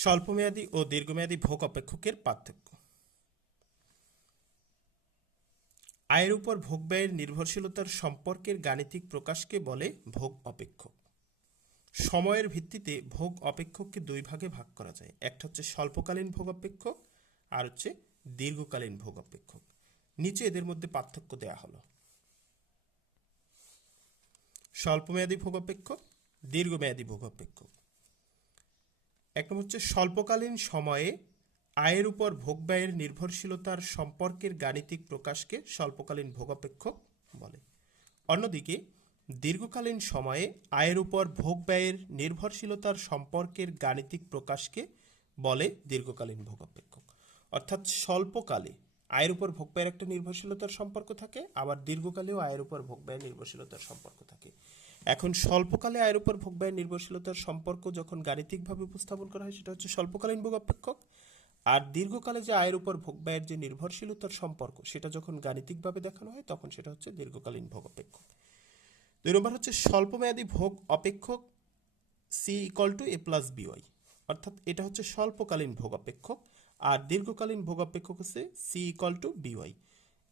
স্বল্পমেয়াদী ও দীর্ঘমেয়াদী ভোগ অপেক্ষকের পার্থক্য। আয়ের উপর ভোগ ব্যয়ের নির্ভরশীলতার সম্পর্কের গাণিতিক প্রকাশকে বলে ভোগ অপেক্ষক। সময়ের ভিত্তিতে ভোগ অপেক্ষককে দুই ভাগে ভাগ করা যায়। একটা হচ্ছে স্বল্পকালীন ভোগ অপেক্ষক, আর হচ্ছে দীর্ঘকালীন ভোগ অপেক্ষক। নিচে এদের মধ্যে পার্থক্য দেয়া হলো। স্বল্পমেয়াদী ভোগ অপেক্ষক, দীর্ঘমেয়াদী ভোগ অপেক্ষক। এক নম্বর হচ্ছে স্বল্পকালীন সময়ে আয়ের উপর ভোগ ব্যয়ের নির্ভরশীলতার সম্পর্কের গাণিতিক প্রকাশকে স্বল্পকালীন ভোগাপেক্ষক বলে। অন্যদিকে, দীর্ঘকালীন সময়ে আয়ের উপর ভোগ ব্যয়ের নির্ভরশীলতার সম্পর্কের গাণিতিক প্রকাশকে বলে দীর্ঘকালীন ভোগাপেক্ষক অর্থাৎ স্বল্পকালে আয়ের উপর ভোগ ব্যয়ের একটা নির্ভরশীলতার সম্পর্ক থাকে, আবার দীর্ঘকালেও আয়ের উপর ভোগ ব্যয়ের নির্ভরশীলতার সম্পর্ক থাকে। এখন স্বল্পকালে আয়ের উপর ভোগ ব্যয়ের নির্ভরশীলতার সম্পর্ক যখন গাণিতিকভাবে উপস্থাপন করা হয়, সেটা হচ্ছে স্বল্পকালীন ভোগ অপেক্ষক। আর দীর্ঘকালে যে আয়ের উপর ভোগ ব্যয়ের যে নির্ভরশীলতার সম্পর্ক, সেটা যখন গাণিতিকভাবে দেখানো হয়, তখন সেটা হচ্ছে দীর্ঘকালীন ভোগ অপেক্ষক। দুই নম্বর হচ্ছে স্বল্পমেয়াদী ভোগ অপেক্ষক C equal to A plus B Y অর্থাৎ এটা হচ্ছে স্বল্পকালীন ভোগ অপেক্ষক, আর দীর্ঘকালীন ভোগ অপেক্ষক হচ্ছে সি ইকল টু বিওয়াই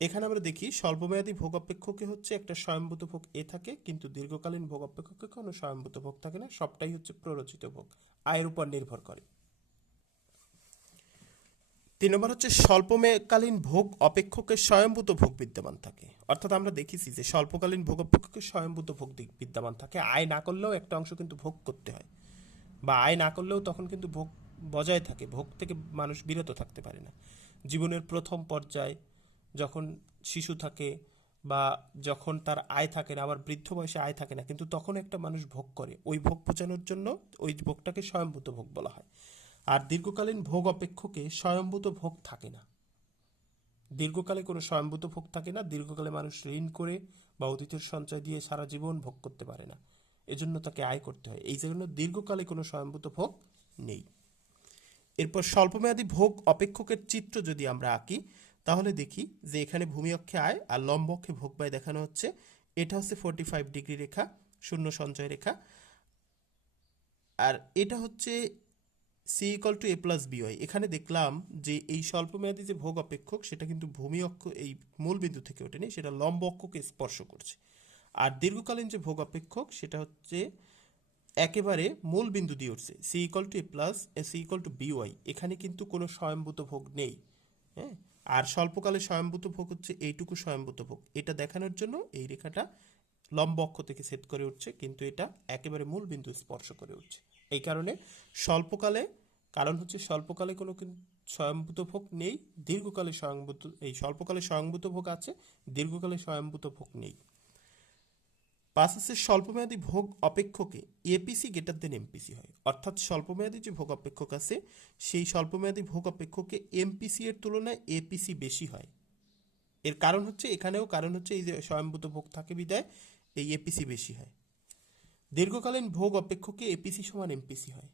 এখানে আমরা দেখি স্বল্পমেয়াদী ভোগ অপেক্ষকে হচ্ছে একটা স্বয়ম্ভূত ভোগ এ থাকে, কিন্তু দীর্ঘকালীন ভোগ অপেক্ষকে কোনো স্বয়ম্ভূত ভোগ থাকে না, সবটাই হচ্ছে প্ররোচিত ভোগ, আয়ের উপর নির্ভর করে। তিন নম্বর হচ্ছে স্বল্পমেয়াদকালীন ভোগ অপেক্ষকের স্বয়ম্ভূত ভোগ বিদ্যমান থাকে। অর্থাৎ আমরা দেখেছি যে স্বল্পকালীন ভোগ অপেক্ষকের স্বয়ম্ভূত ভোগ বিদ্যমান থাকে। আয় না করলেও একটা অংশ কিন্তু ভোগ করতে হয়, বা আয় না করলেও তখন কিন্তু ভোগ বজায় থাকে, ভোগ থেকে মানুষ বিরত থাকতে পারে না। জীবনের প্রথম পর্যায়ে যখন শিশু থাকে বা যখন তার আয় থাকে না, আবার বৃদ্ধ বয়সে আয় থাকে না, কিন্তু তখন একটা মানুষ ভোগ করে। ওই ভোগ বোঝানোর জন্য ওই ভোগটাকে স্বয়ম্ভূত ভোগ বলা হয়। আর দীর্ঘকালীন ভোগ অপেক্ষকে স্বয়ম্ভূত ভোগ থাকে না। দীর্ঘকালে কোনো স্বয়ম্ভূত ভোগ থাকে না। দীর্ঘকালে মানুষ ঋণ করে বা অতীতের সঞ্চয় দিয়ে সারা জীবন ভোগ করতে পারে না। এজন্য তাকে আয় করতে হয়। এই জন্য দীর্ঘকালে কোনো স্বয়ম্ভূত ভোগ নেই। এরপর স্বল্পমেয়াদী ভোগ অপেক্ষকের চিত্র যদি আমরা আঁকি তাহলে দেখি যে এখানে ভূমি অক্ষে আয় আর লম্ব অক্ষে ভোগ ব্যয় দেখানো হচ্ছে। এটা হচ্ছে ফোরটি ফাইভ ডিগ্রি রেখা, শূন্য সঞ্চয় রেখা। আর এটা হচ্ছে C equal to A plus B Y এখানে দেখলাম যে এই স্বল্পমেয়াদী যে ভোগ অপেক্ষক, সেটা কিন্তু ভূমি অক্ষ, এই মূল বিন্দু থেকে ওঠেনি, সেটা লম্ব অক্ষকে স্পর্শ করছে। আর দীর্ঘকালীন যে ভোগ অপেক্ষক, সেটা হচ্ছে একেবারে মূল বিন্দু দিয়ে উঠছে C equal to A plus C equal to B Y এখানে কিন্তু কোনো স্বয়ম্ভূত ভোগ নেই হ্যাঁ? আর স্বল্পকালে স্বয়ম্ভূত ভোগ হচ্ছে এইটুকু স্বয়ম্ভূত ভোগ। এটা দেখানোর জন্য এই রেখাটা লম্ব অক্ষ থেকে সেট করে উঠছে, কিন্তু এটা একেবারে মূল বিন্দু স্পর্শ করে উঠছে। এই কারণে স্বল্পকালে, কারণ হচ্ছে স্বল্পকালে কোনো স্বয়ম্ভূত ভোগ নেই, দীর্ঘকালে স্বয়ংভূত এই স্বল্পকালে স্বয়ংভূত ভোগ আছে, দীর্ঘকালে স্বয়ম্ভূত ভোগ নেই। হচ্ছে স্বল্পমেয়াদী ভোগ অপেক্ষকে এপিসি গেটার দেন এমপিসি হয়। অর্থাৎ স্বল্পমেয়াদী যে ভোগ অপেক্ষক আছে, সেই স্বল্পমেয়াদী ভোগ অপেক্ষকে এমপিসি এর তুলনায় এপিসি বেশি হয়। এর কারণ হচ্ছে এখানেও কারণ হচ্ছে এই যে স্বয়ম্ভূত ভোগ থাকে বিদায়, এই এপিসি বেশি হয়। দীর্ঘকালীন ভোগ অপেক্ষকে এপিসি সমান এমপিসি হয়।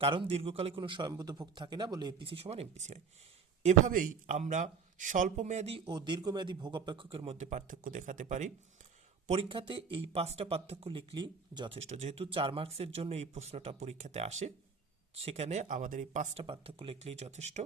কারণ দীর্ঘকালে কোনো স্বয়ম্ভূত ভোগ থাকে না বলে এপিসি সমান এমপিসি হয়। এভাবেই আমরা স্বল্পমেয়াদী ও দীর্ঘমেয়াদী ভোগ অপেক্ষকের মধ্যে পার্থক্য দেখাতে পারি। পরীক্ষাতে এই পাঁচটা পার্থক্য লিখলেই যথেষ্ট। যেহেতু চার মার্কসের জন্য এই প্রশ্নটা পরীক্ষাতে আসে, সেখানে আমাদের এই পাঁচটা পার্থক্য লিখলেই যথেষ্ট।